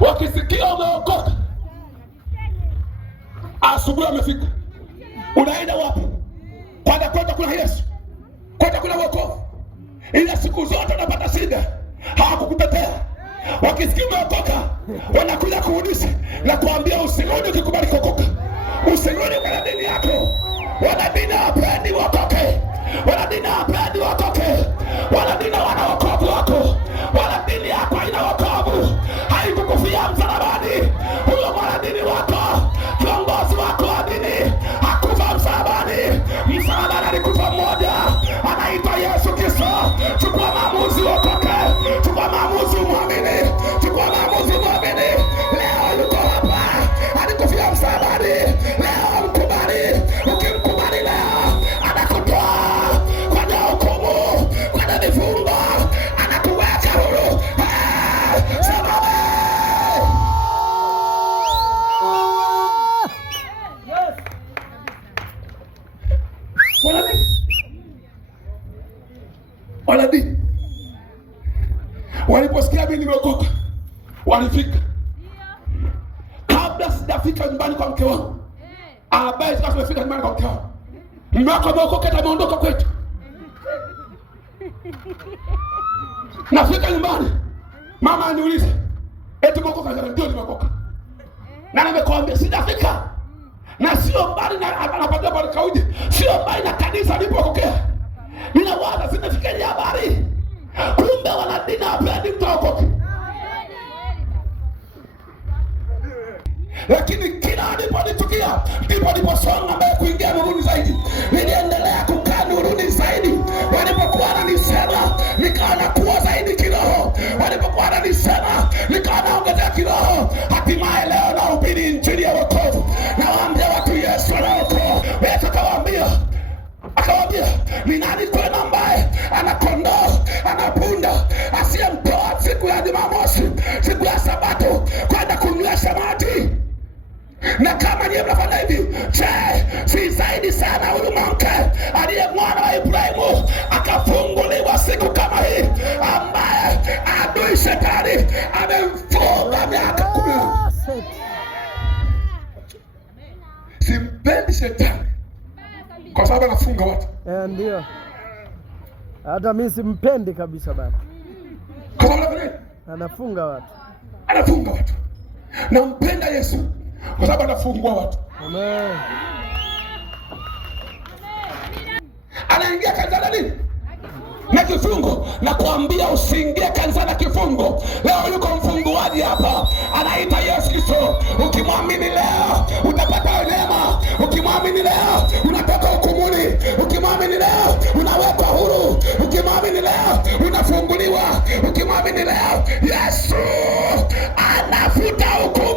Wakisikia umeokoka, asubuhi amefika, unaenda wapi? Kwenda kuna Yesu, kwenda kuna wokovu. Ila siku zote unapata shida, hawakukutetea. Wakisikia umeokoka, wanakuja kurudisha na kuambia usirudi. Ukikubali kuokoka, usirudi kwa dini yako. Wanadini hawapendi uokoke, wanadini hawapendi uokoke, wanadini wana wokovu wako. Wanadini yako haina wokovu, haikukufia msalabani. Huyo mwanadini wako, kiongozi wako wa dini, hakufa msalabani. Msalabani alikufa mmoja, anaitwa Yesu Kristo. Chukua maamuzi uokoke, chukua maamuzi umwamini, chukua maamuzi umwamini. Leo yuko hapa, alikufia msalabani. Leo mkubali. Ukimkubali leo, anakutoa kwenye hukumu, kwenye vifungo, anakuweka huru. Sababu wanadini waliposikia mimi nimeokoka, walifika. Kabla sijafika nyumbani kwa mke wangu, ambaye sasa tumefika nyumbani kwa mke wangu, mume wako ameokoka, ameondoka kwetu. Nafika nyumbani, mama aniuliza, eti umeokoka? Ndio nimeokoka. Na nimekwambia sijafika. Na sio mbali na anapatia pale kauje, sio mbali na kanisa nilipokokea. Ninawaza zinafikia habari. Kumbe wanadini hawapendi mtu aokoke. Lakini kila niliponitukia, ndipo niliposonga mbele kuingia nuruni zaidi. Niliendelea kukaa nuruni zaidi. Walipokuwa wananisema, nikawa nakuwa zaidi kiroho. Walipokuwa wananisema, nikawa naongezea kiroho. Hatimaye leo nahubiri injili ya wokovu. Nawaambia watu Yesu anaokoa. Yesu akawaambia, ni nani kwenu ambaye ana kondoo, ana punda, asiyemtoa siku ya Jumamosi, siku ya Sabato, kwenda kunywesha maji? Na kama nyie mnafanya hivi, je, si zaidi sana huyu mwanamke aliye mwana wa Ibrahimu akafunguliwa siku kama hii, ambaye adui shetani amemfunga miaka 10? Simpendi shetani kwa sababu anafunga watu. Ndio. Hata mimi simpendi kabisa baba. Kwa sababu anafunga watu. Anafunga watu. Nampenda Yesu kwa sababu anafungua watu. Amen. Anaingia kanisani nini? Na kifungo. Na kuambia usiingie kanisani na kifungo. Leo yuko mfunguaji hapa, anaita Yesu Kristo. Ukimwamini leo utapata neema. Ukimwamini leo unatoka hukumuni. Ukimwamini leo unawekwa huru. Ukimwamini leo unafunguliwa. Ukimwamini leo Yesu anafuta hukumu.